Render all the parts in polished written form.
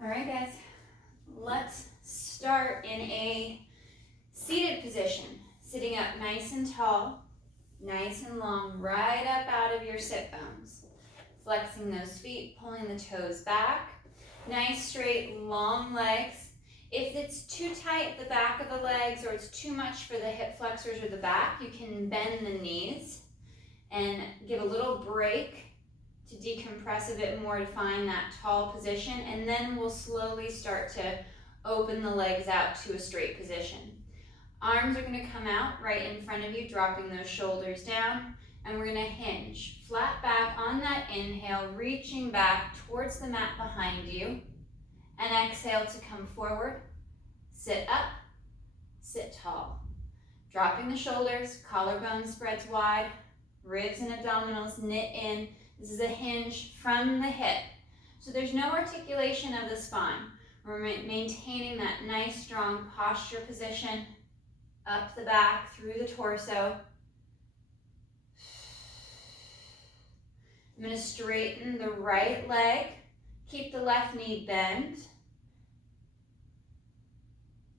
All right, guys, let's start in a seated position. Sitting up nice and tall, nice and long, right up out of your sit bones. Flexing those feet, pulling the toes back. Nice, straight, long legs. If it's too tight at the back of the legs or it's too much for the hip flexors or the back, you can bend the knees and give a little break to decompress a bit more to find that tall position, and then we'll slowly start to open the legs out to a straight position. Arms are going to come out right in front of you, dropping those shoulders down, and we're going to hinge. Flat back on that inhale, reaching back towards the mat behind you, and exhale to come forward. Sit up, sit tall. Dropping the shoulders, collarbone spreads wide, ribs and abdominals knit in. This is a hinge from the hip. So there's no articulation of the spine. We're maintaining that nice, strong posture position, up the back, through the torso. I'm going to straighten the right leg. Keep the left knee bent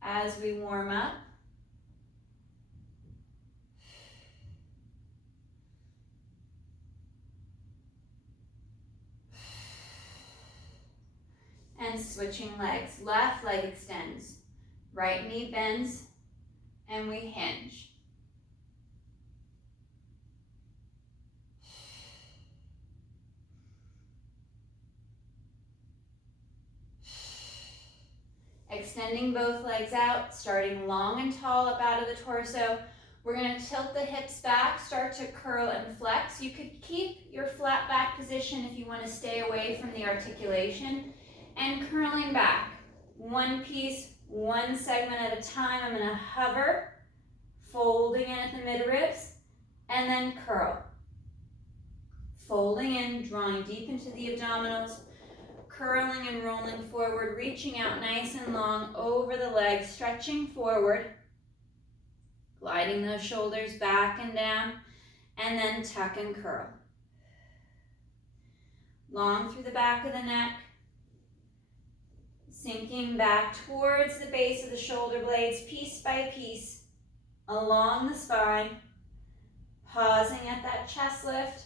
as we warm up. And switching legs. Left leg extends. Right knee bends, and we hinge. Extending both legs out, starting long and tall up out of the torso. We're going to tilt the hips back, start to curl and flex. You could keep your flat back position if you want to stay away from the articulation. And curling back, one piece, one segment at a time. I'm going to hover, folding in at the midribs, and then curl. Folding in, drawing deep into the abdominals, curling and rolling forward, reaching out nice and long over the legs, stretching forward, gliding those shoulders back and down, and then tuck and curl. Long through the back of the neck, sinking back towards the base of the shoulder blades, piece by piece, along the spine, pausing at that chest lift,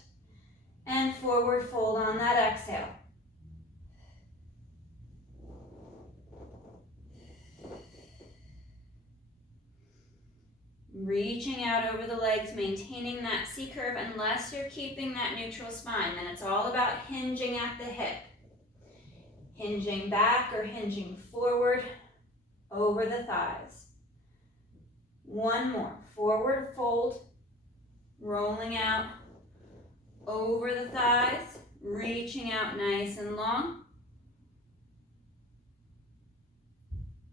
and forward fold on that exhale. Reaching out over the legs, maintaining that C curve unless you're keeping that neutral spine. Then it's all about hinging at the hip. Hinging back or hinging forward over the thighs. One more. Forward fold, rolling out over the thighs, reaching out nice and long,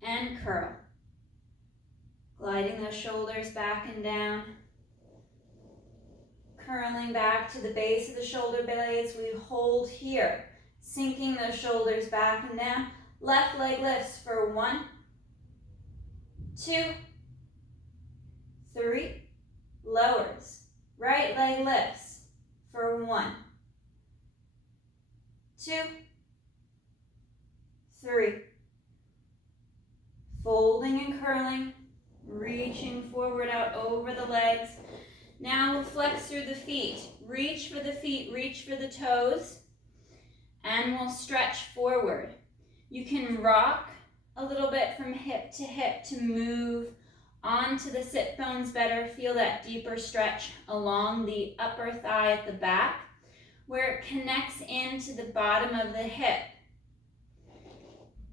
and curl. Gliding those shoulders back and down, curling back to the base of the shoulder blades. We hold here. Sinking those shoulders back and down. Left leg lifts for 1, 2, 3. Lowers. Right leg lifts for 1, 2, 3. Folding and curling. Reaching forward out over the legs. Now we'll flex through the feet. Reach for the feet, reach for the toes. And we'll stretch forward. You can rock a little bit from hip to move onto the sit bones better. Feel that deeper stretch along the upper thigh at the back, where it connects into the bottom of the hip.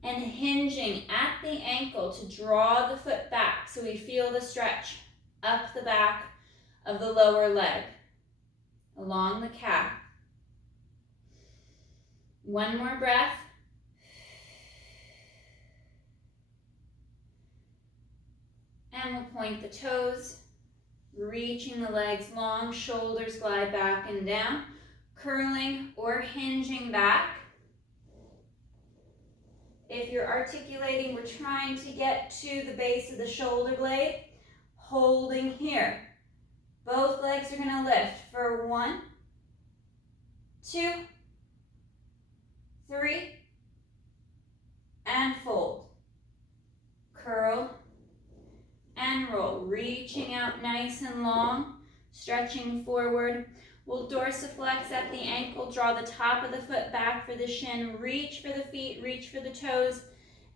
And hinging at the ankle to draw the foot back so we feel the stretch up the back of the lower leg, along the calf. One more breath. And we'll point the toes, reaching the legs long, shoulders glide back and down, curling or hinging back. If you're articulating, we're trying to get to the base of the shoulder blade, holding here. Both legs are going to lift for 1, 2, 3, stretching forward. We'll dorsiflex at the ankle, draw the top of the foot back for the shin, reach for the feet, reach for the toes,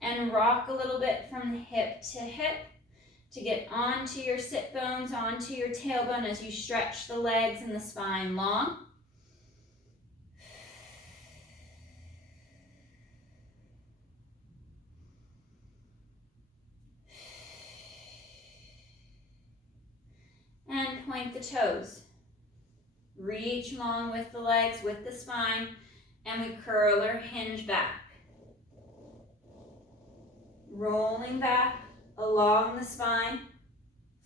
and rock a little bit from hip to get onto your sit bones, onto your tailbone as you stretch the legs and the spine long. And point the toes. Reach long with the legs, with the spine, and we curl or hinge back. Rolling back along the spine,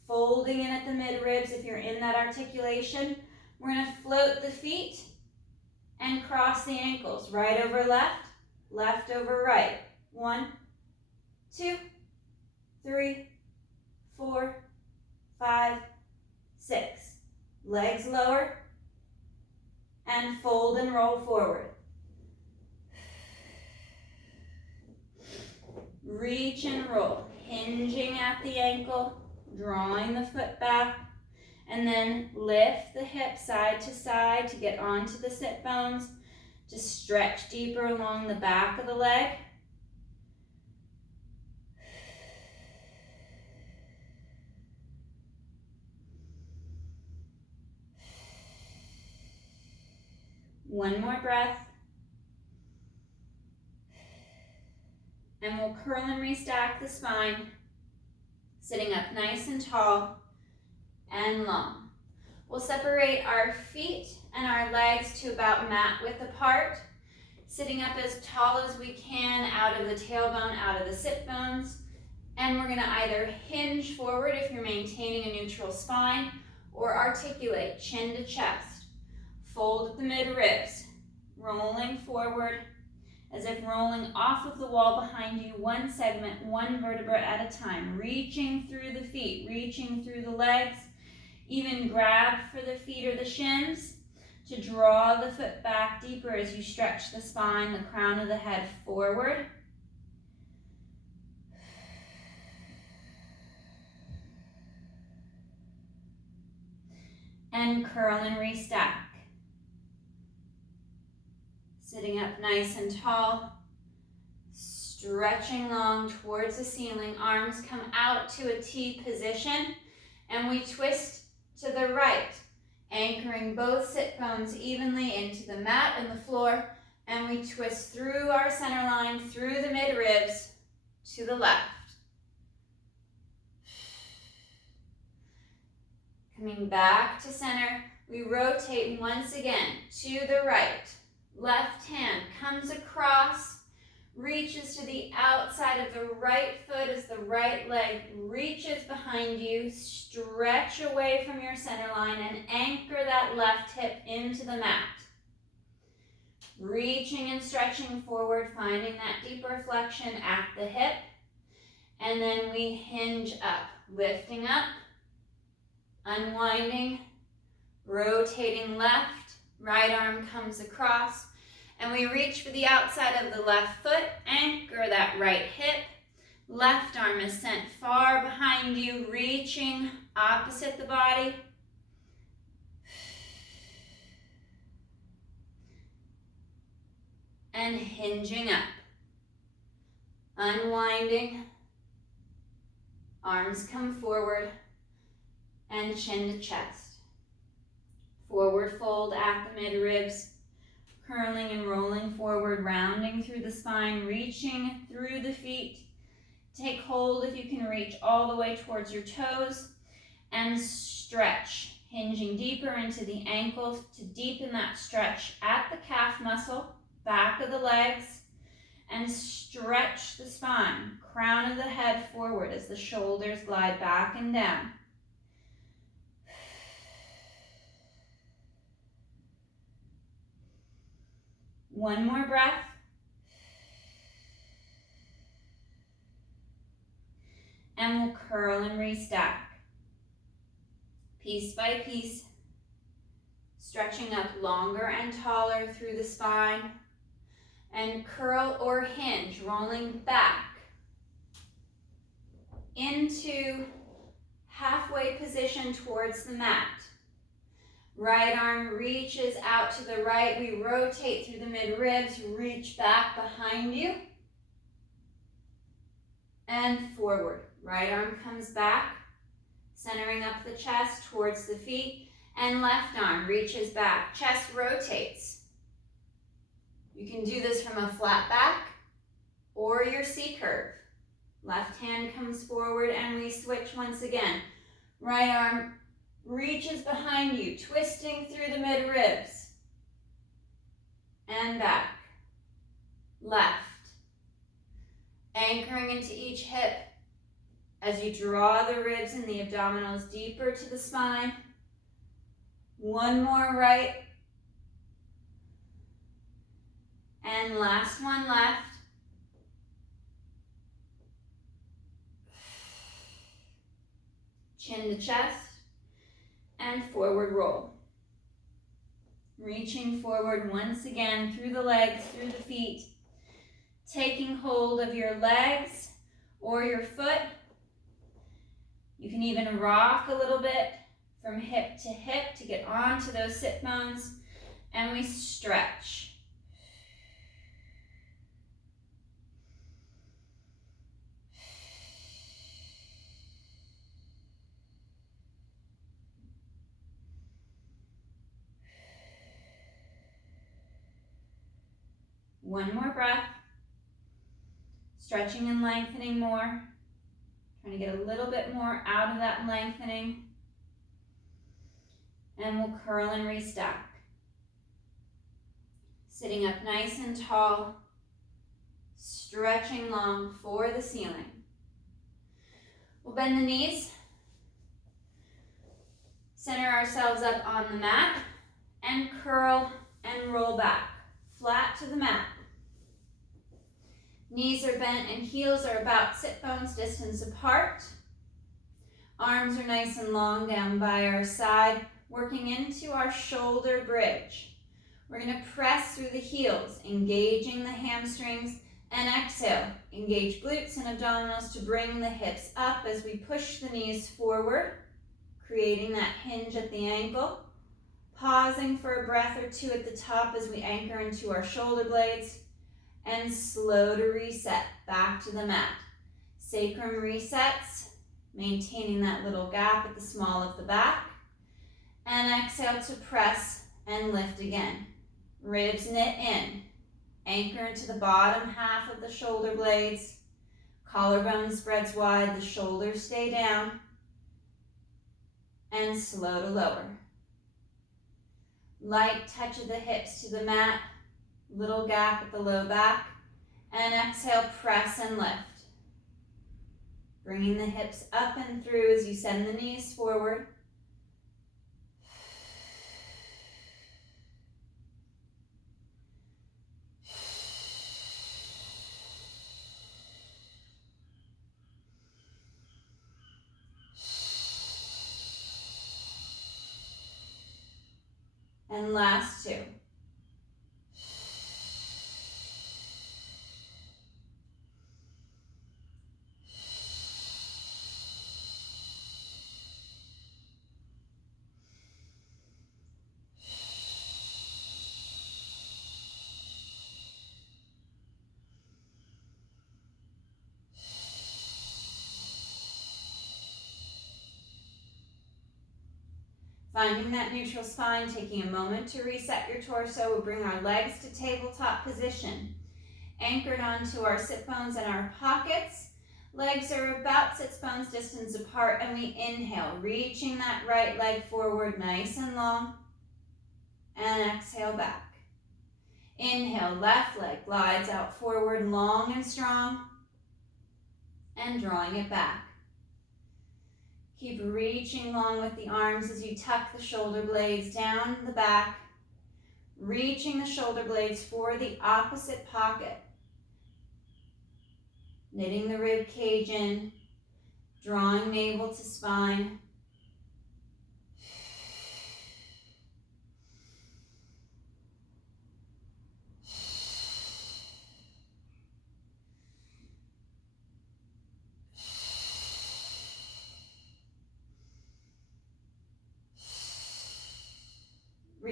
folding in at the mid-ribs if you're in that articulation. We're going to float the feet and cross the ankles. Right over left, left over right. 1, 2, 3, 4, 5, 6. Legs lower and fold and roll forward. Reach and roll, hinging at the ankle, drawing the foot back, and then lift the hip side to side to get onto the sit bones, to stretch deeper along the back of the leg. One more breath. And we'll curl and restack the spine, sitting up nice and tall and long. We'll separate our feet and our legs to about mat width apart, sitting up as tall as we can out of the tailbone, out of the sit bones. And we're going to either hinge forward if you're maintaining a neutral spine, or articulate chin to chest. Fold at the mid-ribs, rolling forward as if rolling off of the wall behind you, one segment, one vertebra at a time, reaching through the feet, reaching through the legs, even grab for the feet or the shins to draw the foot back deeper as you stretch the spine, the crown of the head forward. And curl and restack. Sitting up nice and tall, stretching long towards the ceiling. Arms come out to a T position, and we twist to the right, anchoring both sit bones evenly into the mat and the floor, and we twist through our center line, through the mid-ribs, to the left. Coming back to center, we rotate once again to the right. Left hand comes across, reaches to the outside of the right foot as the right leg reaches behind you. Stretch away from your center line and anchor that left hip into the mat. Reaching and stretching forward, finding that deeper flexion at the hip. And then we hinge up, lifting up, unwinding, rotating left. Right arm comes across, and we reach for the outside of the left foot, anchor that right hip. Left arm is sent far behind you, reaching opposite the body. And hinging up. Unwinding. Arms come forward, and chin to chest. Forward fold at the mid-ribs, curling and rolling forward, rounding through the spine, reaching through the feet. Take hold if you can reach all the way towards your toes, and stretch, hinging deeper into the ankles to deepen that stretch at the calf muscle, back of the legs, and stretch the spine, crown of the head forward as the shoulders glide back and down. One more breath. And we'll curl and restack. Piece by piece, stretching up longer and taller through the spine. And curl or hinge, rolling back into halfway position towards the mat. Right arm reaches out to the right. We rotate through the mid-ribs, reach back behind you. And forward. Right arm comes back, centering up the chest towards the feet. And left arm reaches back, chest rotates. You can do this from a flat back or your C curve. Left hand comes forward and we switch once again. Right arm reaches behind you, twisting through the mid-ribs. And back. Left. Anchoring into each hip as you draw the ribs and the abdominals deeper to the spine. One more right. And last one left. Chin to chest. And forward roll. Reaching forward once again through the legs, through the feet. Taking hold of your legs or your foot. You can even rock a little bit from hip to get onto those sit bones. And we stretch. One more breath. Stretching and lengthening more. Trying to get a little bit more out of that lengthening. And we'll curl and restack. Sitting up nice and tall. Stretching long for the ceiling. We'll bend the knees. Center ourselves up on the mat. And curl and roll back. Flat to the mat. Knees are bent and heels are about sit bones distance apart. Arms are nice and long down by our side, working into our shoulder bridge. We're going to press through the heels, engaging the hamstrings, and exhale. Engage glutes and abdominals to bring the hips up as we push the knees forward, creating that hinge at the ankle. Pausing for a breath or two at the top as we anchor into our shoulder blades. And slow to reset back to the mat. Sacrum resets, maintaining that little gap at the small of the back. And exhale to press and lift again. Ribs knit in. Anchor into the bottom half of the shoulder blades. Collarbone spreads wide, the shoulders stay down. And slow to lower. Light touch of the hips to the mat. Little gap at the low back, and exhale, press and lift. Bringing the hips up and through as you send the knees forward. And last two. Finding that neutral spine, taking a moment to reset your torso. We'll bring our legs to tabletop position. Anchored onto our sit bones and our pockets. Legs are about sit bones distance apart, and we inhale, reaching that right leg forward nice and long. And exhale back. Inhale, left leg glides out forward, long and strong. And drawing it back. Keep reaching long with the arms as you tuck the shoulder blades down the back, reaching the shoulder blades for the opposite pocket. Knitting the rib cage in, drawing navel to spine.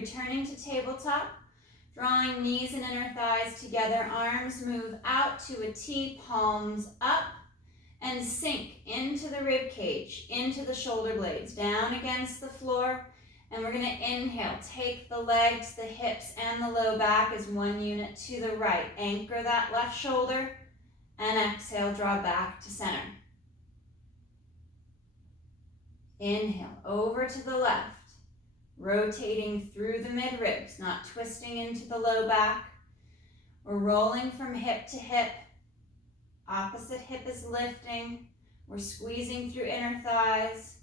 Returning to tabletop, drawing knees and inner thighs together, arms move out to a T, palms up, and sink into the rib cage, into the shoulder blades, down against the floor. And we're going to inhale, take the legs, the hips, and the low back as one unit to the right. Anchor that left shoulder, and exhale, draw back to center. Inhale, over to the left, rotating through the mid-ribs, not twisting into the low back. We're rolling from hip to hip. Opposite hip is lifting. We're squeezing through inner thighs.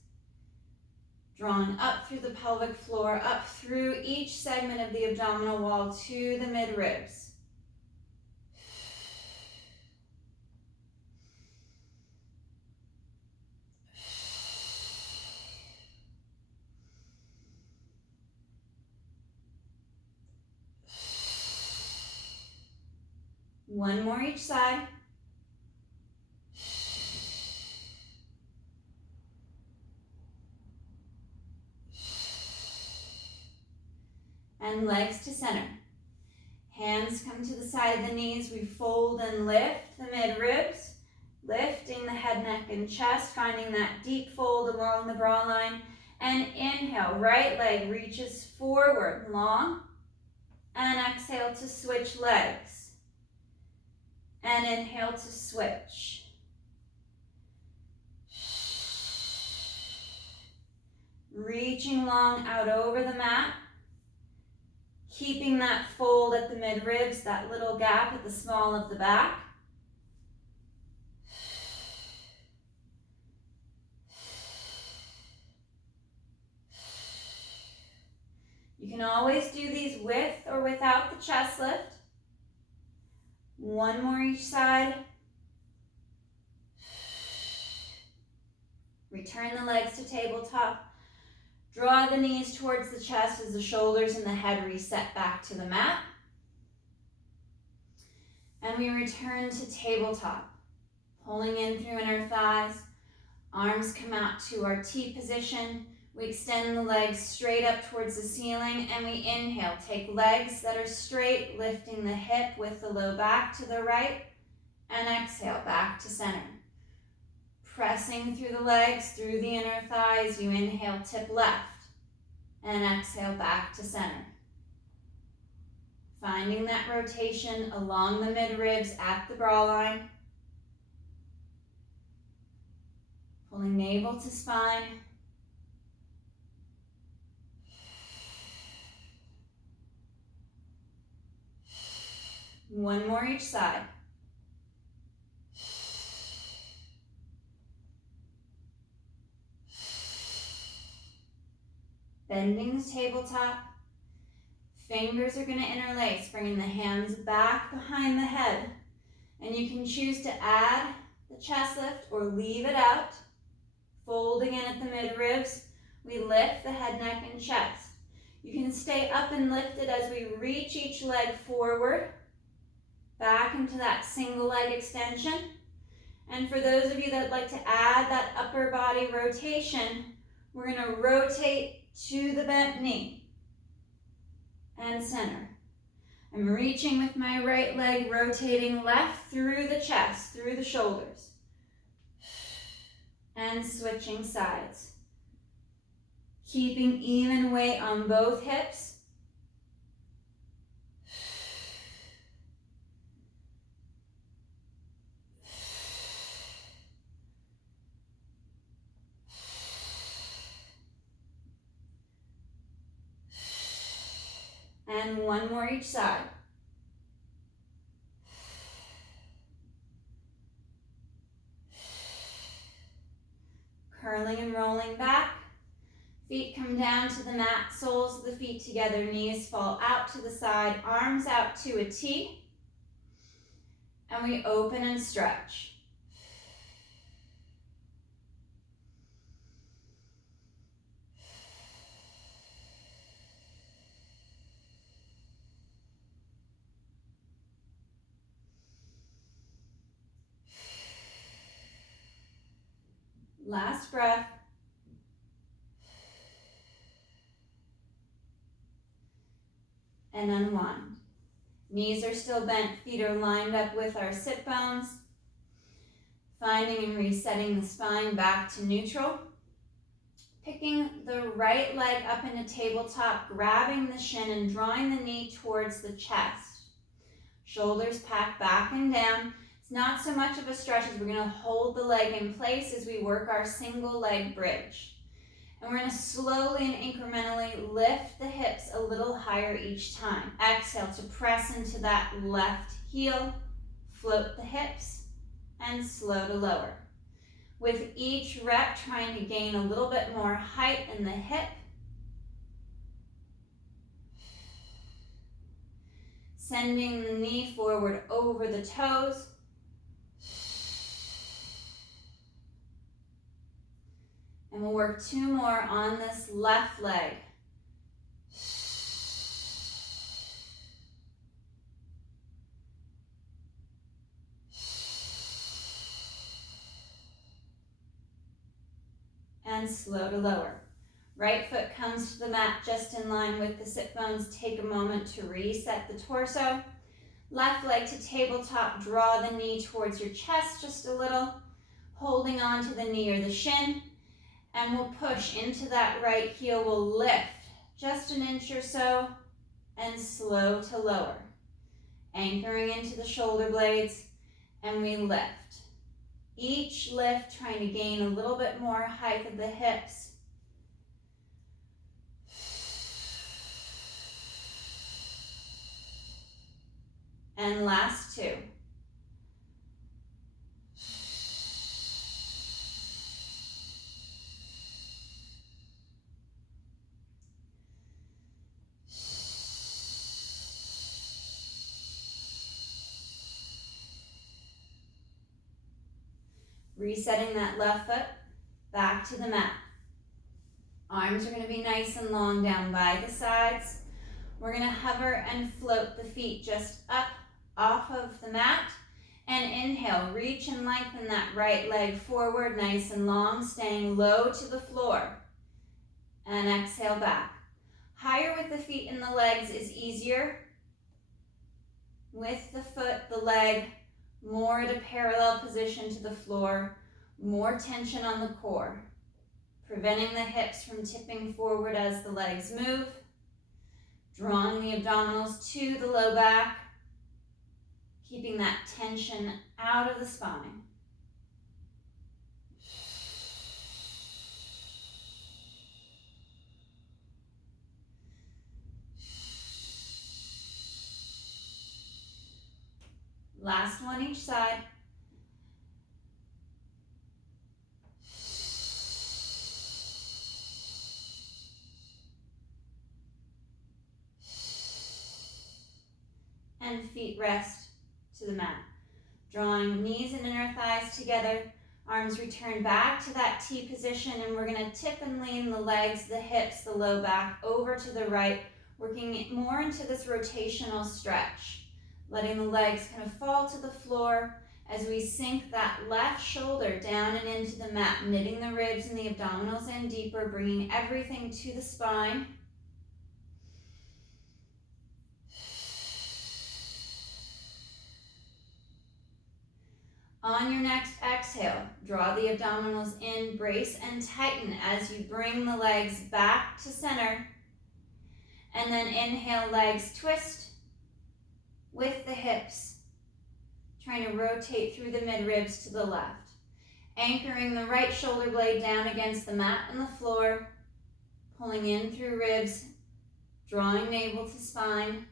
Drawn up through the pelvic floor, up through each segment of the abdominal wall to the mid-ribs. One more each side. And legs to center. Hands come to the side of the knees. We fold and lift the mid-ribs, lifting the head, neck, and chest, finding that deep fold along the bra line. And inhale, right leg reaches forward, long. And exhale to switch legs. And inhale to switch. Reaching long out over the mat. Keeping that fold at the mid-ribs, that little gap at the small of the back. You can always do these with or without the chest lift. One more each side. Return the legs to tabletop. Draw the knees towards the chest as the shoulders and the head reset back to the mat. And we return to tabletop. Pulling in through inner thighs. Arms come out to our T position. We extend the legs straight up towards the ceiling, and we inhale. Take legs that are straight, lifting the hip with the low back to the right, and exhale back to center. Pressing through the legs, through the inner thighs, you inhale, tip left, and exhale back to center. Finding that rotation along the mid-ribs at the bra line. Pulling navel to spine. One more each side. Bending the tabletop. Fingers are going to interlace, bringing the hands back behind the head. And you can choose to add the chest lift or leave it out. Folding in at the mid-ribs, we lift the head, neck, and chest. You can stay up and lifted as we reach each leg forward, back into that single leg extension. And for those of you that like to add that upper body rotation, we're going to rotate to the bent knee and center. I'm reaching with my right leg, rotating left through the chest, through the shoulders, and switching sides. Keeping even weight on both hips. And one more each side. Curling and rolling back. Feet come down to the mat, soles of the feet together, knees fall out to the side, arms out to a T. And we open and stretch. Last breath. and unwind. Knees are still bent, feet are lined up with our sit bones. Finding and resetting the spine back to neutral. Picking the right leg up into tabletop, grabbing the shin and drawing the knee towards the chest. Shoulders pack back and down. It's not so much of a stretch as we're going to hold the leg in place as we work our single leg bridge. And we're going to slowly and incrementally lift the hips a little higher each time. Exhale to press into that left heel, float the hips, and slow to lower. With each rep, trying to gain a little bit more height in the hip. Sending the knee forward over the toes. And we'll work 2 more on this left leg. And slow to lower. Right foot comes to the mat just in line with the sit bones. Take a moment to reset the torso. Left leg to tabletop. Draw the knee towards your chest just a little. Holding on to the knee or the shin. And we'll push into that right heel. We'll lift just an inch or so and slow to lower. Anchoring into the shoulder blades, and we lift. Each lift trying to gain a little bit more height of the hips. And last 2. Resetting that left foot back to the mat. Arms are going to be nice and long down by the sides. We're going to hover and float the feet just up off of the mat. And inhale, reach and lengthen that right leg forward, nice and long, staying low to the floor. And exhale back. Higher with the feet and the legs is easier. With the foot, the leg, more at a parallel position to the floor, more tension on the core, preventing the hips from tipping forward as the legs move, drawing the abdominals to the low back, keeping that tension out of the spine. Last one each side. And feet rest to the mat. Drawing knees and inner thighs together. Arms return back to that T position, and we're going to tip and lean the legs, the hips, the low back over to the right, working more into this rotational stretch. Letting the legs kind of fall to the floor as we sink that left shoulder down and into the mat, knitting the ribs and the abdominals in deeper, bringing everything to the spine. On your next exhale, draw the abdominals in, brace and tighten as you bring the legs back to center. And then inhale, legs twist with the hips, trying to rotate through the mid-ribs to the left. Anchoring the right shoulder blade down against the mat and the floor, pulling in through ribs, drawing navel to spine.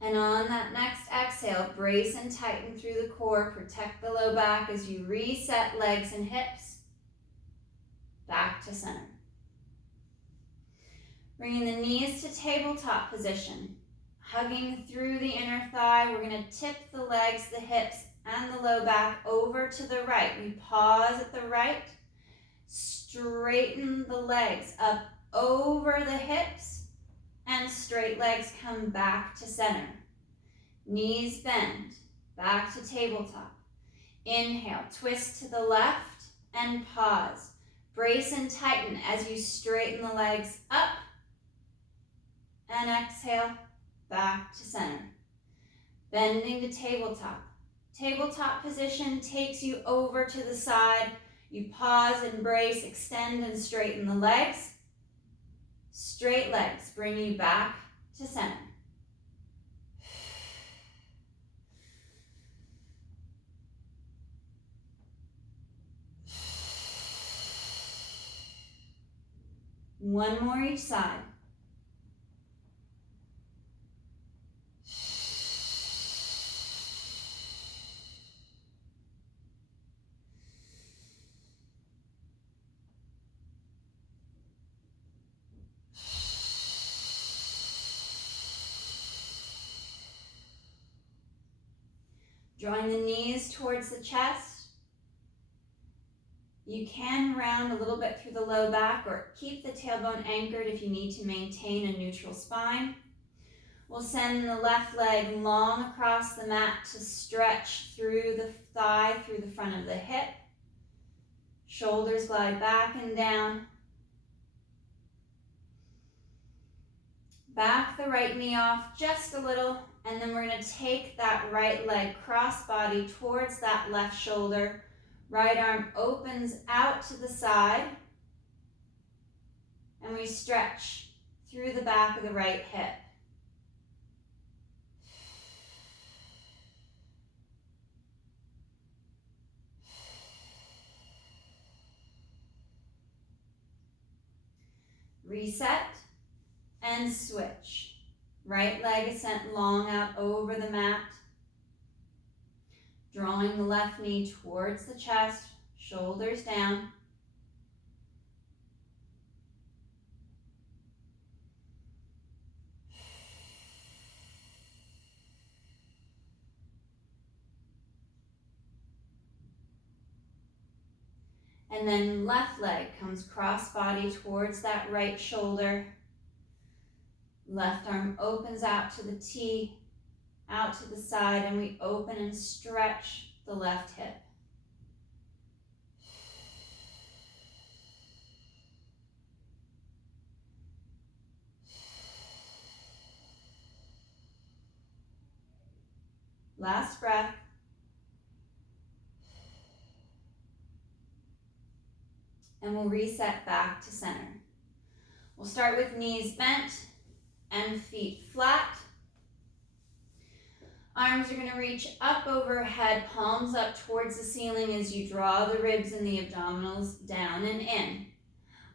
And on that next exhale, brace and tighten through the core, protect the low back as you reset legs and hips. Back to center. Bringing the knees to tabletop position. Hugging through the inner thigh. We're going to tip the legs, the hips, and the low back over to the right. We pause at the right. Straighten the legs up over the hips. And straight legs come back to center. Knees bend. Back to tabletop. Inhale, twist to the left. and pause. Brace and tighten as you straighten the legs up and exhale back to center. Bending to tabletop. Tabletop position takes you over to the side. You pause and brace, extend and straighten the legs. Straight legs bring you back to center. One more each side. Drawing the knees towards the chest. You can round a little bit through the low back or keep the tailbone anchored if you need to maintain a neutral spine. We'll send the left leg long across the mat to stretch through the thigh, through the front of the hip. Shoulders glide back and down. Back the right knee off just a little, and then we're going to take that right leg cross body towards that left shoulder. Right arm opens out to the side, and we stretch through the back of the right hip. Reset and switch. Right leg is sent long out over the mat. Drawing the left knee towards the chest, shoulders down. And then left leg comes cross body towards that right shoulder. Left arm opens out to the T, out to the side, and we open and stretch the left hip. Last breath. And we'll reset back to center. We'll start with knees bent and feet flat. Arms are going to reach up overhead, palms up towards the ceiling as you draw the ribs and the abdominals down and in.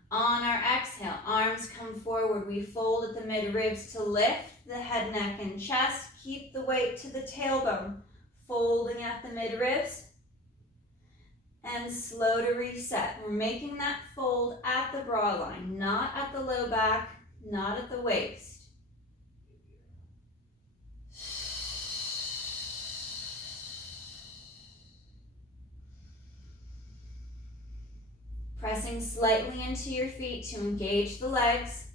On our exhale, arms come forward. We fold at the mid-ribs to lift the head, neck, and chest. Keep the weight to the tailbone, folding at the mid-ribs. And slow to reset. We're making that fold at the bra line, not at the low back, not at the waist. Pressing slightly into your feet to engage the legs.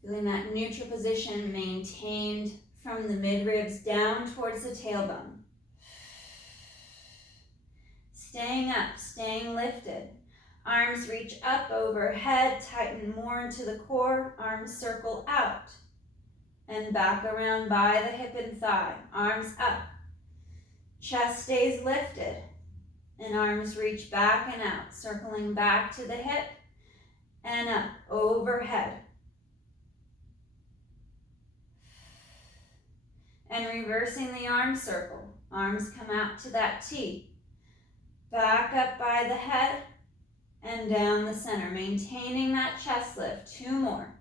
Feeling that neutral position maintained from the mid-ribs down towards the tailbone. Staying up, staying lifted. Arms reach up overhead, tighten more into the core. Arms circle out and back around by the hip and thigh. Arms up. Chest stays lifted and arms reach back and out, circling back to the hip and up overhead. And reversing the arm circle. Arms come out to that T. Back up by the head and down the center. Maintaining that chest lift. 2 more.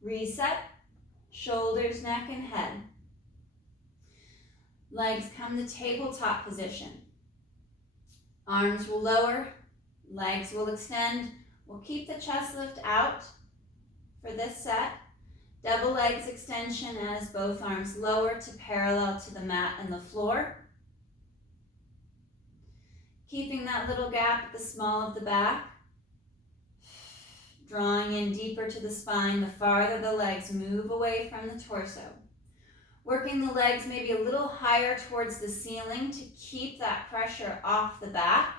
Reset. Shoulders, neck, and head. Legs come to tabletop position. Arms will lower, legs will extend. We'll keep the chest lift out for this set. Double legs extension as both arms lower to parallel to the mat and the floor. Keeping that little gap at the small of the back. Drawing in deeper to the spine the farther the legs move away from the torso. Working the legs maybe a little higher towards the ceiling to keep that pressure off the back.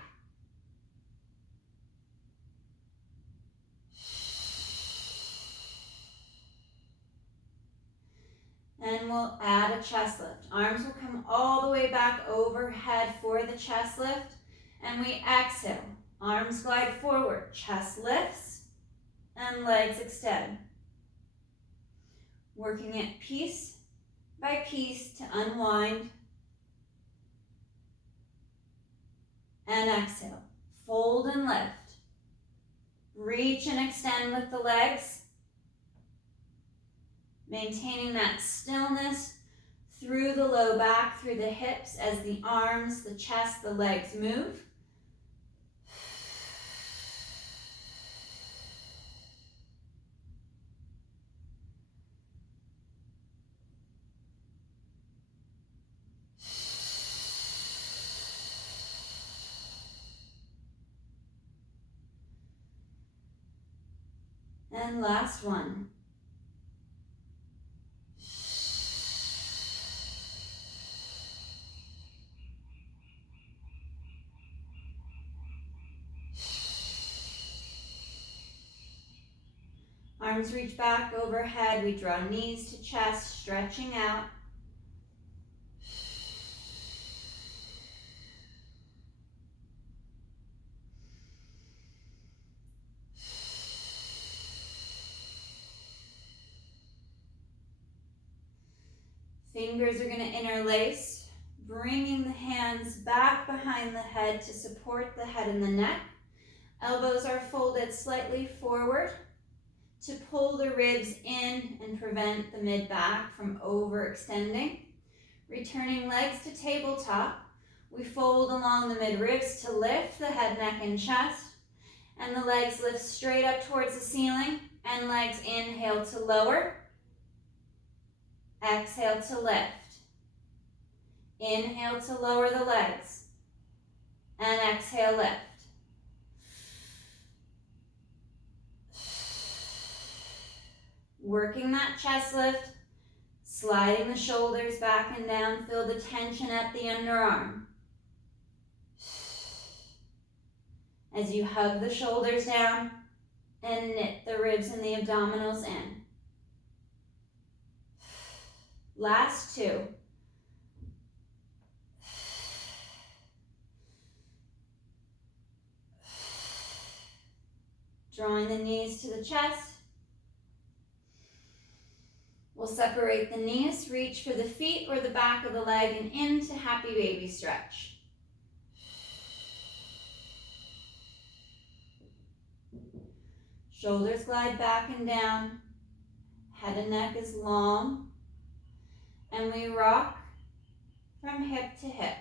And we'll add a chest lift. Arms will come all the way back overhead for the chest lift. And we exhale. Arms glide forward. Chest lifts and legs extend. Working it piece by piece to unwind. And exhale. Fold and lift. Reach and extend with the legs. Maintaining that stillness through the low back, through the hips as the arms, the chest, the legs move. And last one. Arms reach back overhead. We draw knees to chest, stretching out. Fingers are going to interlace, bringing the hands back behind the head to support the head and the neck. Elbows are folded slightly forward to pull the ribs in and prevent the mid-back from overextending. Returning legs to tabletop, we fold along the mid-ribs to lift the head, neck, and chest. And the legs lift straight up towards the ceiling. And legs inhale to lower. Exhale to lift. Inhale to lower the legs. And exhale, lift. Working that chest lift, sliding the shoulders back and down, feel the tension at the underarm. As you hug the shoulders down and knit the ribs and the abdominals in. Last two. Drawing the knees to the chest. We'll separate the knees, reach for the feet or the back of the leg and into happy baby stretch. Shoulders glide back and down. Head and neck is long. And we rock from hip to hip.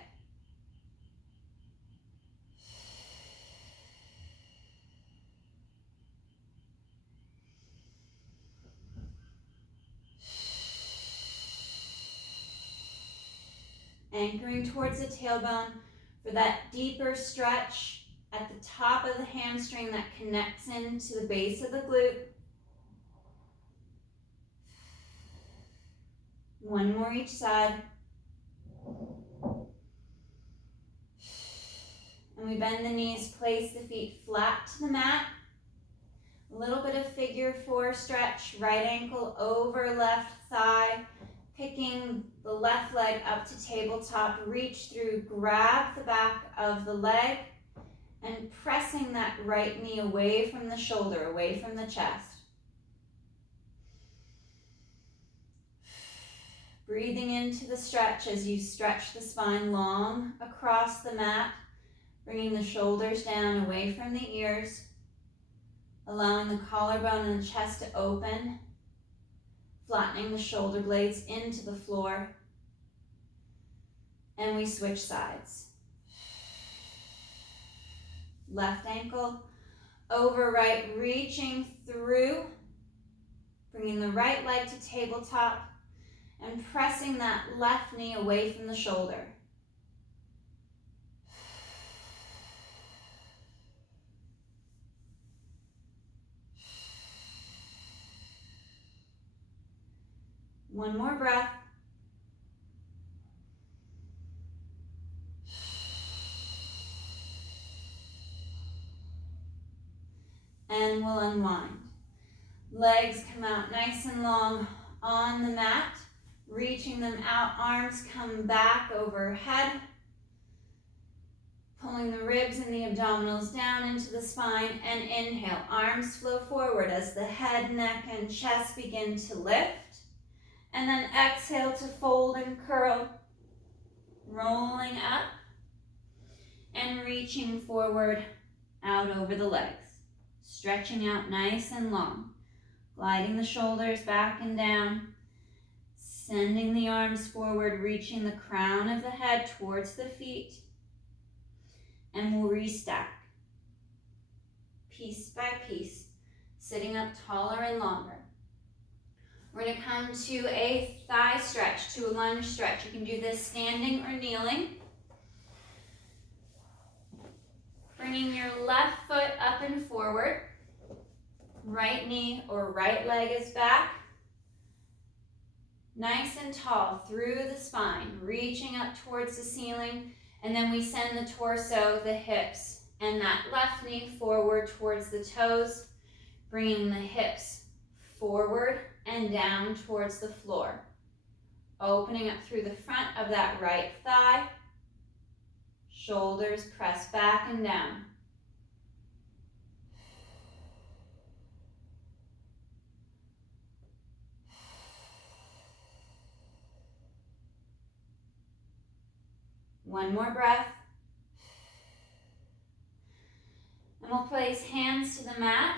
Anchoring towards the tailbone for that deeper stretch at the top of the hamstring that connects into the base of the glute. One more each side. And we bend the knees, place the feet flat to the mat. A little bit of figure four stretch, right ankle over left thigh. Picking the left leg up to tabletop, reach through, grab the back of the leg, and pressing that right knee away from the shoulder, away from the chest. Breathing into the stretch as you stretch the spine long across the mat, bringing the shoulders down away from the ears, allowing the collarbone and the chest to open, flattening the shoulder blades into the floor. And we switch sides. Left ankle over right, reaching through, bringing the right leg to tabletop and pressing that left knee away from the shoulder. One more breath. And we'll unwind. Legs come out nice and long on the mat, reaching them out. Arms come back overhead, pulling the ribs and the abdominals down into the spine. And inhale, arms flow forward as the head, neck, and chest begin to lift. And then exhale to fold and curl, rolling up and reaching forward out over the legs. Stretching out nice and long, gliding the shoulders back and down, sending the arms forward, reaching the crown of the head towards the feet, and we'll restack, piece by piece, sitting up taller and longer. We're going to come to a thigh stretch, to a lunge stretch. You can do this standing or kneeling. Bringing your left foot up and forward. Right knee or right leg is back. Nice and tall through the spine, reaching up towards the ceiling. And then we send the torso, the hips, and that left knee forward towards the toes, bringing the hips forward and down towards the floor. Opening up through the front of that right thigh. Shoulders press back and down. One more breath. And we'll place hands to the mat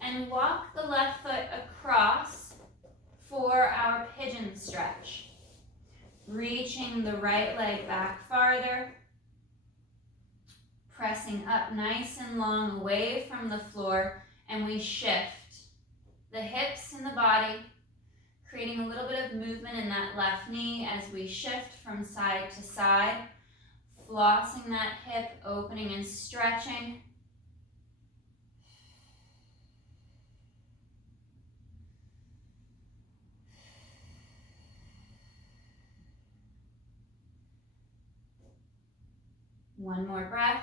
and walk the left foot across for our pigeon stretch. Reaching the right leg back farther. Pressing up nice and long away from the floor, and we shift the hips and the body, creating a little bit of movement in that left knee as we shift from side to side, flossing that hip, opening and stretching. One more breath.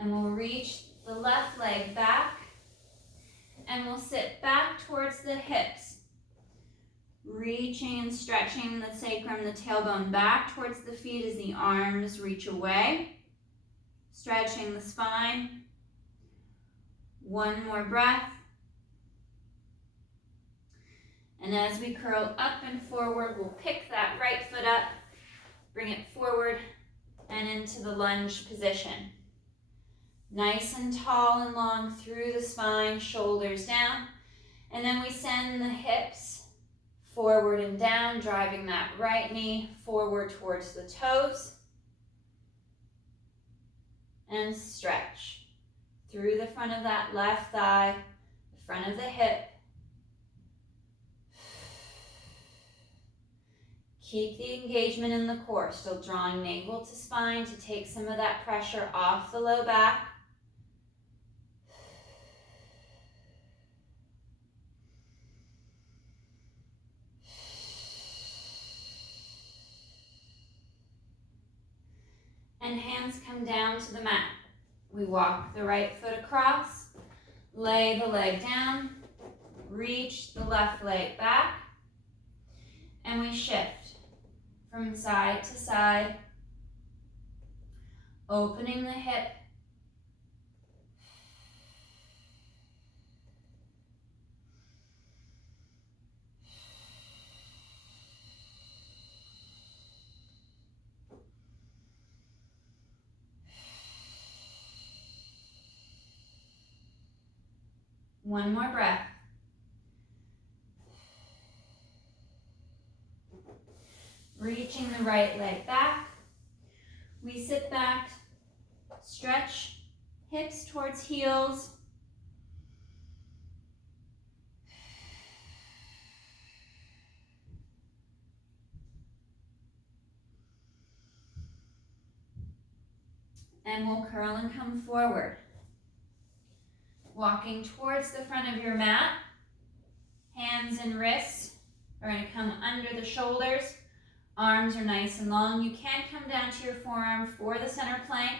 And we'll reach the left leg back and we'll sit back towards the hips. Reaching and stretching the sacrum, the tailbone back towards the feet as the arms reach away. Stretching the spine. One more breath. And as we curl up and forward, we'll pick that right foot up, bring it forward and into the lunge position. Nice and tall and long through the spine, shoulders down. And then we send the hips forward and down, driving that right knee forward towards the toes. And stretch through the front of that left thigh, the front of the hip. Keep the engagement in the core, still drawing navel to spine to take some of that pressure off the low back. And hands come down to the mat. We walk the right foot across, lay the leg down, reach the left leg back, and we shift from side to side, opening the hip, one more breath. Reaching the right leg back. We sit back, stretch hips towards heels. And we'll curl and come forward. Walking towards the front of your mat. Hands and wrists are going to come under the shoulders. Arms are nice and long. You can come down to your forearm for the center plank.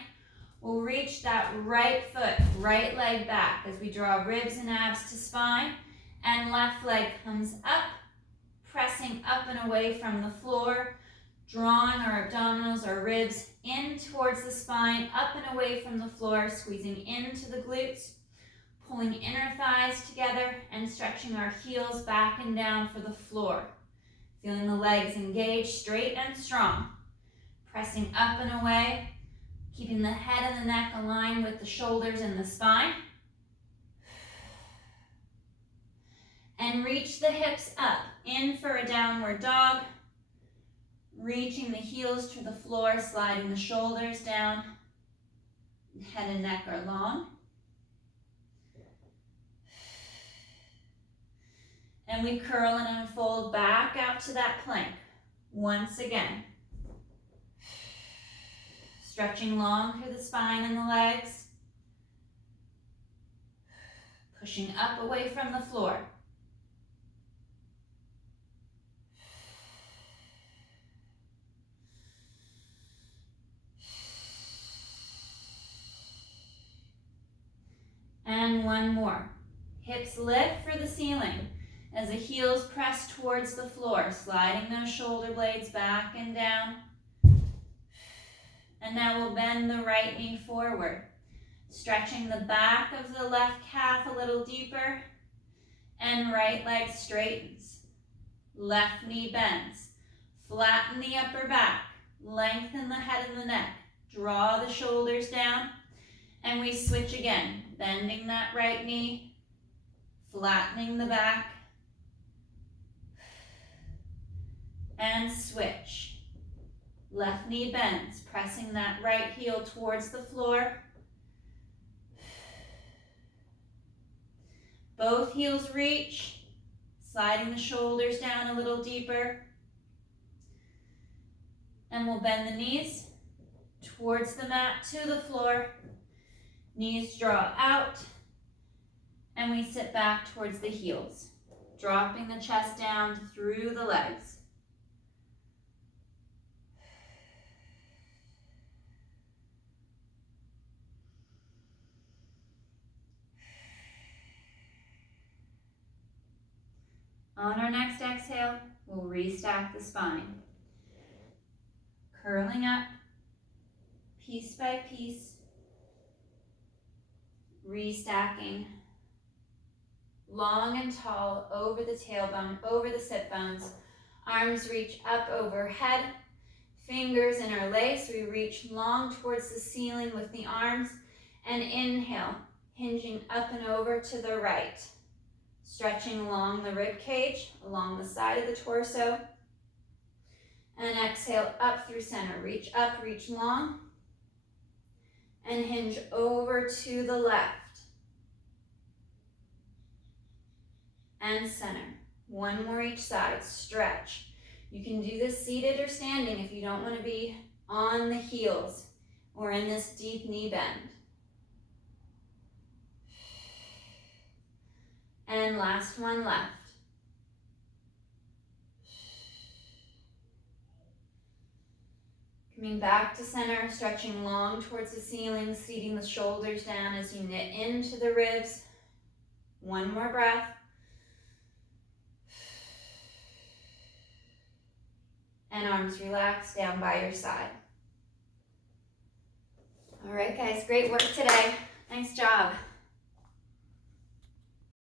We'll reach that right foot, right leg back as we draw ribs and abs to spine. And left leg comes up, pressing up and away from the floor, drawing our abdominals, our ribs in towards the spine, up and away from the floor, squeezing into the glutes, pulling inner thighs together and stretching our heels back and down for the floor. Feeling the legs engaged, straight and strong. Pressing up and away, keeping the head and the neck aligned with the shoulders and the spine. And reach the hips up, in for a downward dog. Reaching the heels to the floor, sliding the shoulders down. Head and neck are long. And we curl and unfold back out to that plank. Once again. Stretching long through the spine and the legs. Pushing up away from the floor. And one more. Hips lift for the ceiling as the heels press towards the floor, sliding those shoulder blades back and down. And now we'll bend the right knee forward, stretching the back of the left calf a little deeper, and right leg straightens. Left knee bends. Flatten the upper back, lengthen the head and the neck, draw the shoulders down, and we switch again, bending that right knee, flattening the back, and switch. Left knee bends, pressing that right heel towards the floor. Both heels reach, sliding the shoulders down a little deeper. And we'll bend the knees towards the mat to the floor. Knees draw out, and we sit back towards the heels, dropping the chest down through the legs. On our next exhale, we'll restack the spine. Curling up, piece by piece, restacking, long and tall over the tailbone, over the sit bones. Arms reach up overhead, fingers interlace. We reach long towards the ceiling with the arms, and inhale, hinging up and over to the right. Stretching along the rib cage, along the side of the torso. And exhale up through center. Reach up, reach long. And hinge over to the left. And center. One more each side. Stretch. You can do this seated or standing if you don't want to be on the heels or in this deep knee bend. And last one left. Coming back to center, stretching long towards the ceiling, seating the shoulders down as you knit into the ribs. One more breath. And arms relaxed down by your side. All right, guys, great work today. Nice job.